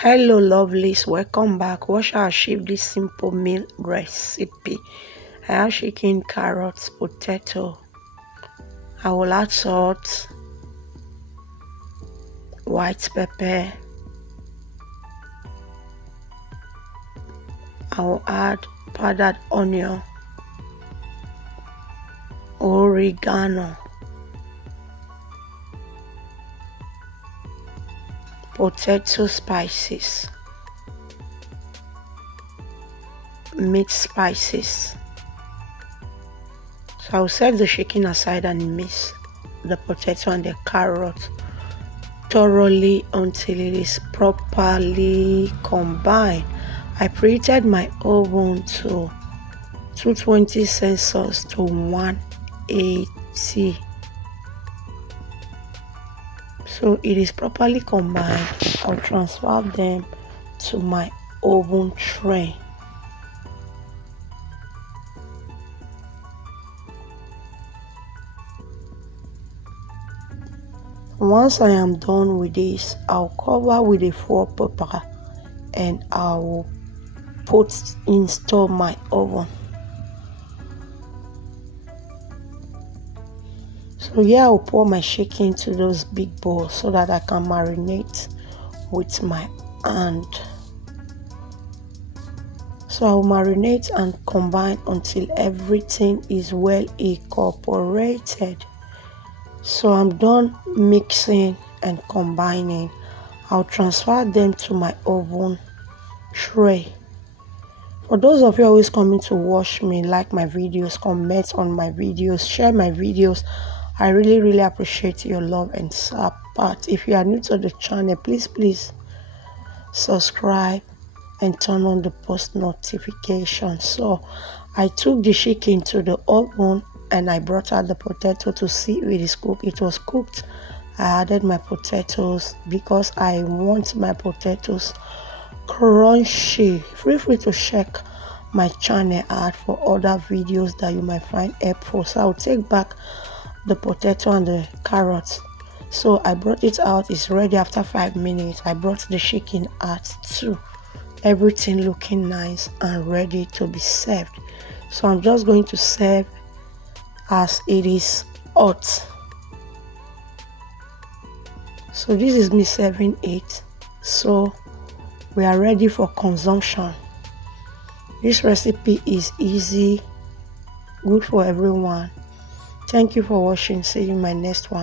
Hello lovelies, welcome back. What shall I achieve this simple meal recipe? I have chicken, carrots, potato. I will add salt, white pepper. I will add powdered onion, oregano, potato spices, meat spices. So I will set the chicken aside and mix the potato and the carrot thoroughly until it is properly combined. I preheated my oven to 220 Celsius to 180. So it is properly combined. I'll transfer them to my oven tray. Once I am done with this, I'll cover with a foil paper and I will install my oven. So here I'll pour my chicken into those big bowls so that I can marinate with my hand. So I'll marinate and combine until everything is well incorporated. So I'm done mixing and combining. I'll transfer them to my oven tray. For those of you always coming to watch me, like my videos, comment on my videos, share my videos, I really appreciate your love and support. If you are new to the channel, please subscribe and turn on the post notification. So I took the chicken to the oven and I brought out the potato to see if it is cooked. It was cooked. I added my potatoes because I want my potatoes crunchy. Feel free to check my channel out for other videos that you might find helpful. So I'll take back the potato and the carrots. So I brought it out. It's ready after 5 minutes. I brought the chicken out too. Everything looking nice and ready to be served. So I'm just going to serve as it is hot. So this is me serving it. So we are ready for consumption. This recipe is easy, good for everyone. Thank you for watching. See you in my next one.